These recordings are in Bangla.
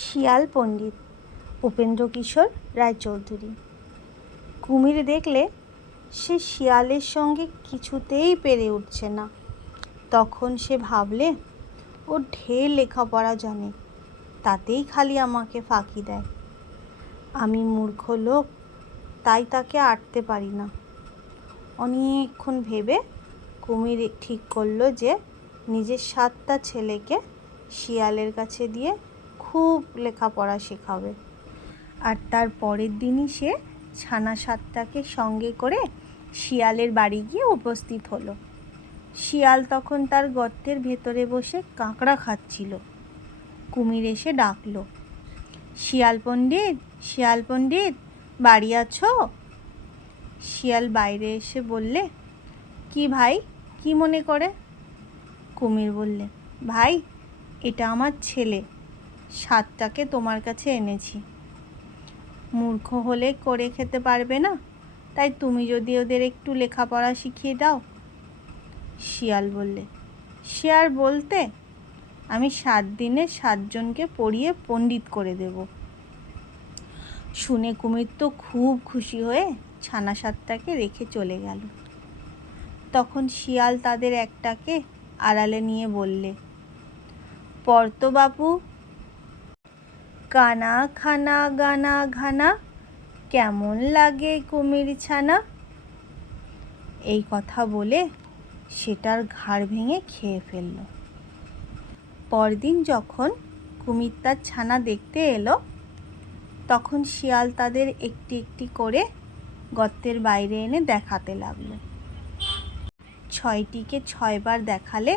শিয়াল পণ্ডিত উপেন্দ্রকিশোর রায়চৌধুরী। কুমির দেখলে সে শিয়ালের সঙ্গে কিছুতেই পেরে উঠছে না। তখন সে ভাবলে ও ঢের লেখাপড়া জানে, তাতেই খালি আমাকে ফাঁকি দেয়। আমি মূর্খ লোক, তাই তাকে আটতে পারি না। অনেকক্ষণ ভেবে কুমির ঠিক করলো যে নিজের 7টা ছেলেকে শিয়ালের কাছে দিয়ে খুব লেখাপড়া শেখাবে। আর তার পরের দিনই সে ছানা 7টাকে সঙ্গে করে শিয়ালের বাড়ি গিয়ে উপস্থিত হলো। শিয়াল তখন তার গর্তের ভেতরে বসে কাঁকড়া খাচ্ছিল। কুমির এসে ডাকলো, শিয়াল পণ্ডিত, শিয়াল পণ্ডিত, বাড়ি আছো? শিয়াল বাইরে এসে বললে, কি ভাই, কি মনে করে? কুমির বললে, ভাই, এটা আমার ছেলে, 7টাকে তোমার কাছে এনেছি। মূর্খ হলে করে খেতে পারবে না, তাই তুমি যদি ওদের একটু লেখাপড়া শিখিয়ে দাও। শিয়াল বললে, সে আর বলতে, আমি 7 দিনে 7জনকে পড়িয়ে পণ্ডিত করে দেব। শুনে কুমির তো খুব খুশি হয়ে ছানা 7টাকে রেখে চলে গেল। তখন শিয়াল তাদের একটাকে আড়ালে নিয়ে বললে, পড়তো বাপু, কানা খানা গানা ঘানা, কেমন লাগে কুমির ছানা। এই কথা বলে সেটার ঘাড় ভেঙে খেয়ে ফেলল। পরদিন যখন কুমির তার ছানা দেখতে এলো, তখন শিয়াল তাদের একটি একটি করে গর্তের বাইরে এনে দেখাতে লাগলো। 6টিকে 6বার দেখালে,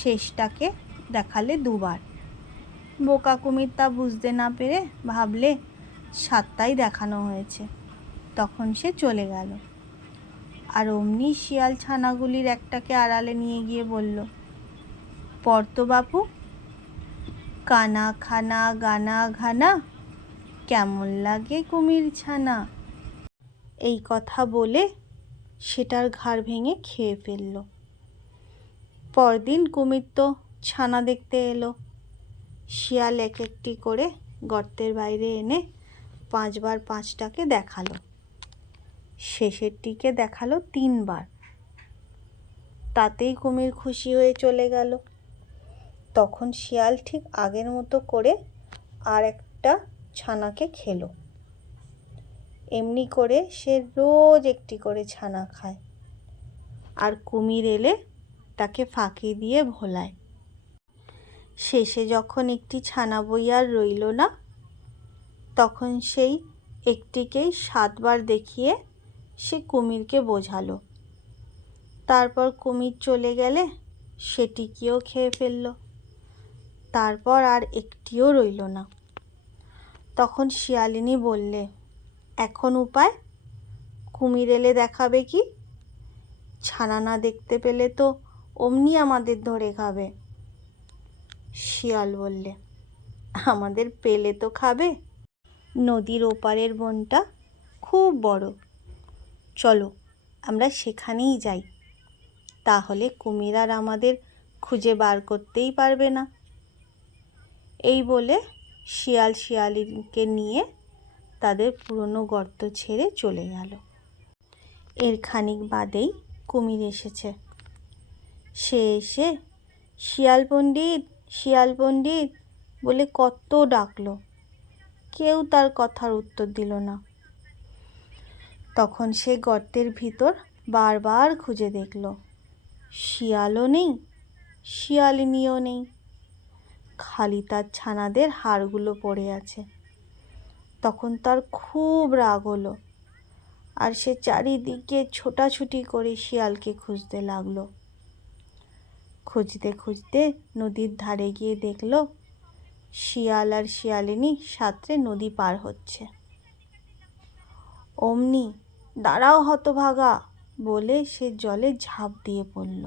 শেষটাকে দেখালে 2বার। বোকা কুমির তা বুঝতে না পেরে ভাবলে 7টাই দেখানো হয়েছে। তখন সে চলে গেল। আর অমনি শিয়াল ছানাগুলির একটাকে আড়ালে নিয়ে গিয়ে বলল, পড়তো বাপু, কানা খানা গানা ঘানা, কেমন লাগে কুমির ছানা। এই কথা বলে সেটার ঘাড় ভেঙে খেয়ে ফেলল। পরদিন কুমির তো ছানা দেখতে এলো। শিয়াল এক একটি করে গর্তের বাইরে এনে 5বার 5টাকে দেখালো। শেষেরটিকে দেখালো 3বার। তাতেই কুমির খুশি হয়ে চলে গেল। তখন শিয়াল ঠিক আগের মতো করে আর একটা ছানাকে খেলো। এমনি করে সে রোজ একটি করে ছানা খায়। আর কুমির এলে তাকে ফাঁকি দিয়ে ভোলায়। শেষে যখন একটি ছানা বই আর রইল না, তখন সেই একটিকেই 7বার দেখিয়ে সে কুমিরকে বোঝালো। তারপর কুমির চলে গেলে সেটিকেও খেয়ে ফেলল। তারপর আর একটিও রইল না। তখন শিয়ালিনী বললে, এখন উপায়? কুমির এলে দেখাবে কি? ছানা না দেখতে পেলে তো অমনি আমাদের ধরে খাবে। শিয়াল বললে, আমাদের পেলে তো খাবে। নদীর ওপারের বনটা খুব বড়, চলো আমরা সেখানেই যাই, তাহলে কুমির আর আমাদের খুঁজে বার করতেই পারবে না। এই বলে শিয়াল শিয়ালিনীকে নিয়ে তাদের পুরনো গর্ত ছেড়ে চলে গেল। এর খানিক বাদেই কুমির এসেছে। সে এসে শিয়াল পণ্ডিত, শিয়াল পণ্ডিত বলে কত ডাকলো, কেউ তার কথার উত্তর দিল না। তখন সে গর্তের ভিতর বারবার খুঁজে দেখল, শিয়ালও নেই, শিয়ালিনীও নেই, খালি তার ছানাদের হাড়গুলো পড়ে আছে। তখন তার খুব রাগ হলো, আর সে চারিদিকে ছোটাছুটি করে শিয়ালকে খুঁজতে লাগলো। খুঁজতে খুঁজতে নদীর ধারে গিয়ে দেখল শিয়াল আর শিয়ালিনী সাঁতরে নদী পার হচ্ছে। অমনি, দাঁড়াও হতভাগা বলে সে জলে ঝাঁপ দিয়ে পড়ল।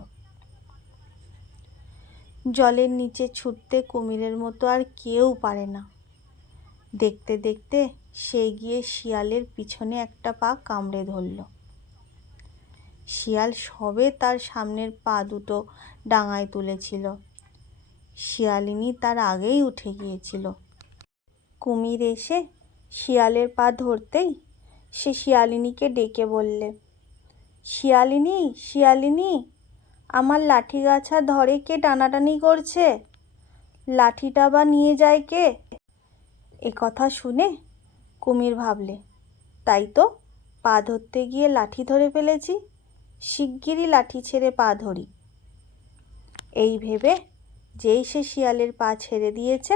জলের নিচে ছুটতে কুমিরের মতো আর কেউ পারে না। দেখতে দেখতে সে গিয়ে শিয়ালের পিছনে একটা পা কামড়ে ধরল। শিয়াল সবে তার সামনের পা দুটো ডাঙায় তুলেছিল, শিয়ালিনী তার আগেই উঠে গিয়েছিল। কুমির এসে শিয়ালের পা ধরতেই সে শিয়ালিনীকে ডেকে বললে, শিয়ালিনী, শিয়ালিনী, আমার লাঠি গাছা ধরে কে টানাটানি করছে? লাঠিটা বা নিয়ে যায় কে? এ কথা শুনে কুমির ভাবলে, তাই তো, পা ধরতে গিয়ে লাঠি ধরে ফেলেছি, শিগগিরই লাঠি ছেড়ে পা ধরি। এই ভেবে যেই সে শিয়ালের পা ছেড়ে দিয়েছে,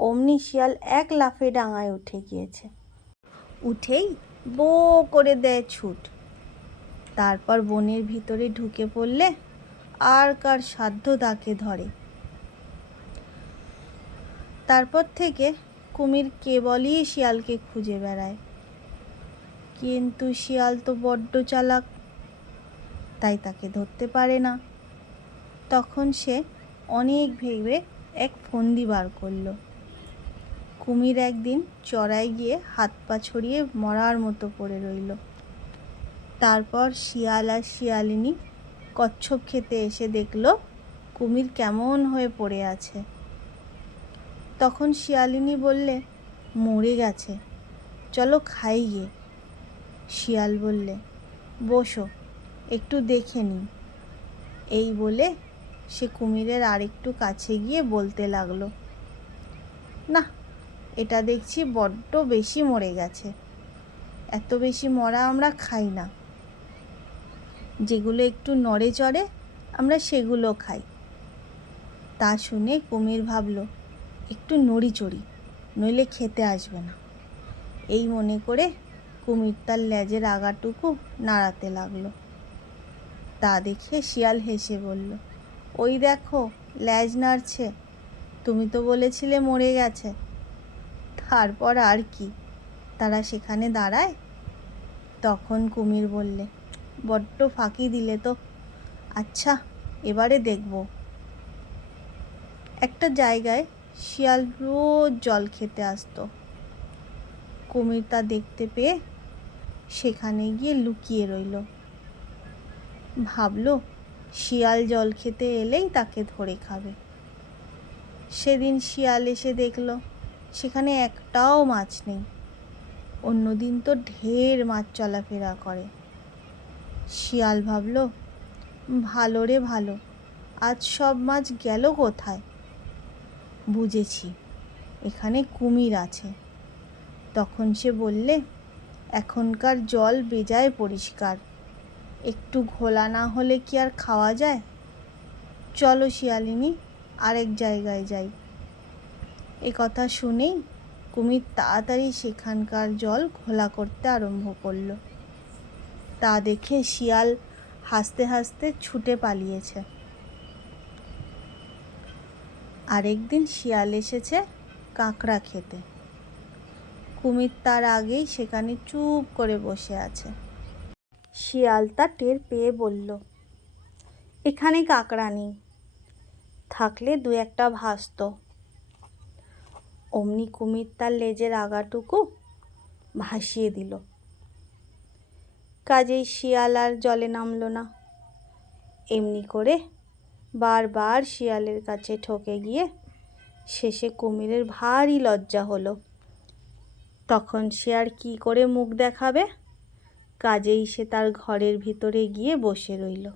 অমনি শিয়াল এক লাফে ডাঙায় উঠে গিয়েছে। উঠেই বো করে দেয় ছুট। তারপর বনের ভিতরে ঢুকে পড়লে আর কার সাধ্য তাকে ধরে। তারপর থেকে কুমির কেবলই শিয়ালকে খুঁজে বেড়ায়। কিন্তু শিয়াল তো বড্ড চালাক, তাই তাকে ধরতে পারে না। তখন সে অনেক ভেবে এক ফন্দি বার করলো। কুমির একদিন চড়াই গিয়ে হাত পা ছড়িয়ে মরার মতো পড়ে রইল। তারপর শিয়াল আর শিয়ালিনী কচ্ছপ খেতে এসে দেখল কুমির কেমন হয়ে পড়ে আছে। তখন শিয়ালিনী বললে, মরে গেছে, চলো খাই গিয়ে। শিয়াল বললে, বসো, একটু দেখে নিই। এই বলে সে কুমিরের আরেকটু কাছে গিয়ে বলতে লাগলো, না, এটা দেখছি বড্ড বেশি মরে গেছে, এত বেশি মরা আমরা খাই না, যেগুলো একটু নড়ে চড়ে আমরা সেগুলো খাই। তা শুনে কুমির ভাবল, একটু নড়ি চড়ি, নইলে খেতে আসবে না। এই মনে করে কুমির তার লেজের আগাটুকু নাড়াতে লাগলো। তা দেখে শিয়াল হেসে বলল, ওই দেখো, লেজ নাড়ছে, তুমি তো বলেছিলে মরে গেছে। তারপর আর কি, তারা সেখানে দাঁড়ায়। তখন কুমির বললে, বড্ড ফাঁকি দিলে তো, আচ্ছা এবারে দেখব। একটা জায়গায় শিয়াল রোজ জল খেতে আসতো। কুমির তা দেখতে পেয়ে সেখানে গিয়ে লুকিয়ে রইল। ভাবল শিয়াল জল খেতে এলেই তাকে ধরে খাবে। সেদিন শিয়াল এসে দেখল সেখানে একটাও মাছ নেই। অন্যদিন তো ঢের মাছ চলাফেরা করে। শিয়াল ভাবল, ভালো রে ভালো, আজ সব মাছ গেল কোথায়? বুঝেছি, এখানে কুমির আছে। তখন সে বললে, এখনকার জল বেজায় পরিষ্কার, একটু ঘোলা না হলে কি আর খাওয়া যায়? চলো শিয়ালিনী, আরেক জায়গায় যাই। এ কথা শুনেই কুমির তাড়াতাড়ি সেখানকার জল ঘোলা করতে আরম্ভ করলো। তা দেখে শিয়াল হাসতে হাসতে ছুটে পালিয়েছে। আরেকদিন শিয়াল এসেছে কাঁকড়া খেতে। কুমির তার আগেই সেখানে চুপ করে বসে আছে। শিয়াল তা টের পেয়ে বলল, এখানে কাঁকড়া নেই, থাকলে দু একটা ভাসতো। অমনি কুমির তার লেজের আগাটুকু ভাসিয়ে দিল। কাজেই শিয়াল আর জলে নামলো না। এমনি করে বারবার শিয়ালের কাছে ঠকে গিয়ে শেষে কুমিরের ভারী লজ্জা হলো। তখন সে আর কি করে মুখ দেখাবে? কাজেই সে তার ঘরের ভিতরে গিয়ে বসে রইল।